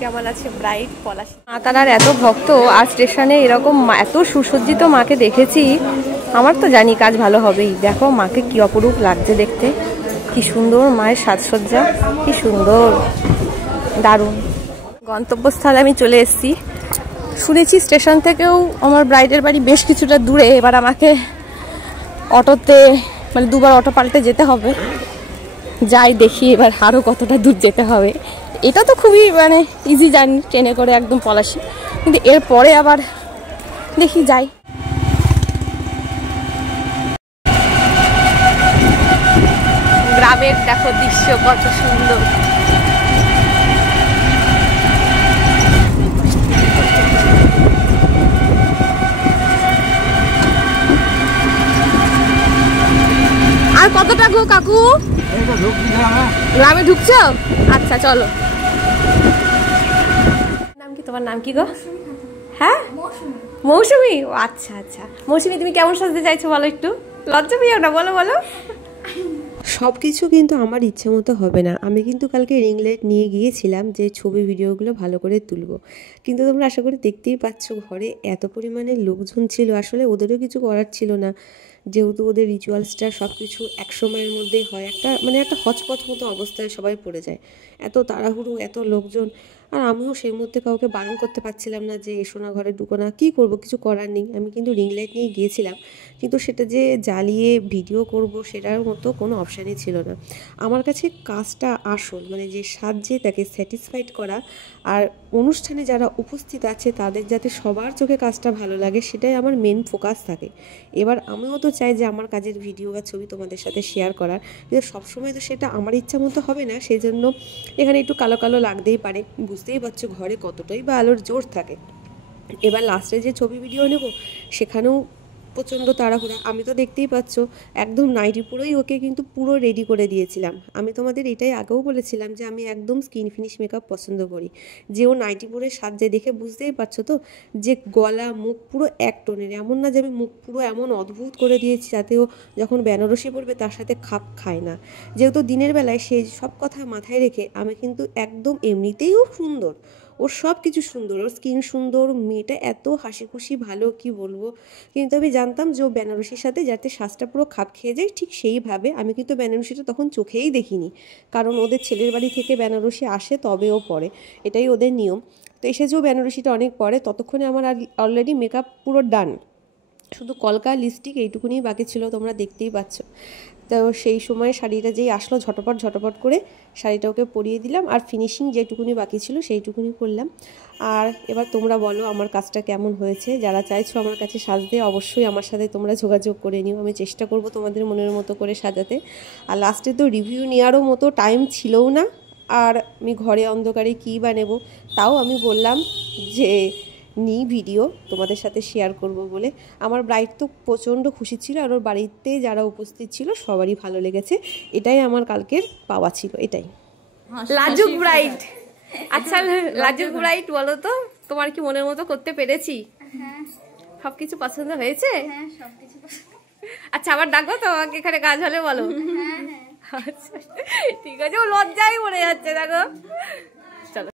কেমন আছে ব্রাইড পলাশ মা তারার এত ভক্ত, আর স্টেশনে এরকম এত সুসজ্জিত মাকে দেখেছি। আমার তো জানি কাজ ভালো হবেই। দেখো মাকে কি অপরূপ লাগছে দেখতে, কি সুন্দর মায়ের সাজসজ্জা, কি সুন্দর, দারুণ। গন্তব্যস্থলে আমি চলে এসেছি। শুনেছি স্টেশন থেকেও আমার ব্রাইডের বাড়ি বেশ কিছুটা দূরে। এবার আমাকে অটোতে মানে দুবার অটো পাল্টে যেতে হবে। যাই দেখি এবার আরও কতটা দূর যেতে হবে। এটা তো খুবই মানে ইজি জার্নি, ট্রেনে করে একদম পলাশী, কিন্তু এরপরে আবার দেখি যাই। গ্রামের দেখো দৃশ্য কত সুন্দর। আর কতটা গো কাকু? গ্রামে ঢুকছো? আচ্ছা চলো। নাম কি তোমার? নাম কি গো? হ্যাঁ মৌসুমী। আচ্ছা আচ্ছা মৌসুমী, তুমি কেমন সাজতে চাইছো বলো একটু? লজ্জা পেও না, বলো বলো। সব কিছু কিন্তু আমার ইচ্ছে মতো হবে না। আমি কিন্তু কালকে রিং লাইট নিয়ে গিয়েছিলাম যে ছবি ভিডিওগুলো ভালো করে তুলবো, কিন্তু তোমরা আশা করি দেখতেই পাচ্ছ ঘরে এত পরিমাণে লোকজন ছিল। আসলে ওদেরও কিছু করার ছিল না, যেহেতু ওদের রিচুয়ালসটা সব কিছু এক সময়ের মধ্যেই হয়। একটা হচপচ মতো অবস্থায় সবাই পড়ে যায়, এত তাড়াহুড়ো, এত লোকজন। আর আমিও সেই মধ্যে কাউকে বারণ করতে পারছিলাম না যে এসো না, ঘরে ঢুকো না। কী করবো, কিছু করার নেই। আমি কিন্তু রিং লাইট নিয়ে গিয়েছিলাম, কিন্তু সেটা যে জ্বালিয়ে ভিডিও করব সেটার মতো কোনো অপশানই ছিল না। আমার কাছে কাজটা আসল, মানে যে সাজে তাকে স্যাটিসফাইড করা, আর অনুষ্ঠানে যারা উপস্থিত আছে তাদের যাতে সবার চোখে কাজটা ভালো লাগে, সেটাই আমার মেন ফোকাস থাকে। এবার আমিও তো চাই যে আমার কাজের ভিডিও বা ছবি তোমাদের সাথে শেয়ার করার, কিন্তু সবসময় তো সেটা আমার ইচ্ছা মতো হবে না। সেই জন্য এখানে একটু কালো কালো লাগতেই পারে, বুঝতেই পারছো ঘরে কতটাই বা আলোর জোর থাকে। এবার লাস্টে যে ছবি ভিডিও নেব সেখানেও প্রচণ্ড তাড়াহুড়া। আমি তো দেখতেই পাচ্ছ একদম নাইটি পুরোই ওকে কিন্তু পুরো রেডি করে দিয়েছিলাম। আমি তোমাদের এটাই আগেও বলেছিলাম যে আমি একদম স্কিন ফিনিশ মেকআপ পছন্দ করি। যে ও নাইটি পরে সাজছে দেখে বুঝতেই পারছো তো যে গলা মুখ পুরো এক টোনের। এমন না যে আমি মুখ পুরো এমন অদ্ভুত করে দিয়েছি যাতে ও যখন বেনারসি পরবে তার সাথে খাপ খায় না। যেহেতু দিনের বেলায় সেই সব কথা মাথায় রেখে আমি কিন্তু একদম এমনিতেই ও সুন্দর, ওর সব কিছু সুন্দর, ওর স্কিন সুন্দর, মেয়েটা এত হাসি খুশি ভালো কি বলবো। কিন্তু আমি জানতাম যে ও বেনারসির সাথে যাতে সাজটা পুরো খাপ খেয়ে যায়, ঠিক সেইভাবে আমি কিন্তু বেনারসিটা তখন চোখেই দেখিনি, কারণ ওদের ছেলের বাড়ি থেকে বেনারসি আসে তবে ও পরে, এটাই ওদের নিয়ম। তো এসেছেও বেনারসিটা অনেক পরে, ততক্ষণে আমার অলরেডি মেকআপ পুরো ডান, শুধু কলকা লিপস্টিক এইটুকুনি বাকি ছিল, তোমরা দেখতেই পাচ্ছ। তো সেই সময় শাড়িটা যেই আসলো ঝটপট করে শাড়িটা ওকে পরিয়ে দিলাম, আর ফিনিশিং যেটুকুনি বাকি ছিল সেইটুকুনি করলাম। আর এবার তোমরা বলো আমার কাজটা কেমন হয়েছে। যারা চাইছো আমার কাছে সাজতে অবশ্যই আমার সাথে তোমরা যোগাযোগ করে নিও, আমি চেষ্টা করব তোমাদের মনের মতো করে সাজাতে। আর লাস্টে তো রিভিউ নেওয়ারও মতো টাইম ছিলও না, আর আমি ঘরে অন্ধকারে কী বা নেব, তাও আমি বললাম যে নিই ভিডিও তোমাদের সাথে শেয়ার করব বলে। আমার ব্রাইড তো প্রচণ্ড খুশি ছিল, আর ওর বাড়িতে যারা উপস্থিত ছিল সবারই ভালো লেগেছে। এটাই আমার কালকের পাওয়া ছিল, এটাই। লাজুক ব্রাইড। আচ্ছা লাজুক ব্রাইড, বলো তো তোমার কি মনের মতো করতে পেরেছি? হ্যাঁ সবকিছু পছন্দ হয়েছে? হ্যাঁ সবকিছু পছন্দ। আচ্ছা আবার ডাকো তো আমাকে এখানে কাজ হলে বলো। হ্যাঁ হ্যাঁ আচ্ছা ঠিক আছে, ও লজ্জায় পড়ে যাচ্ছে দেখো। চলো।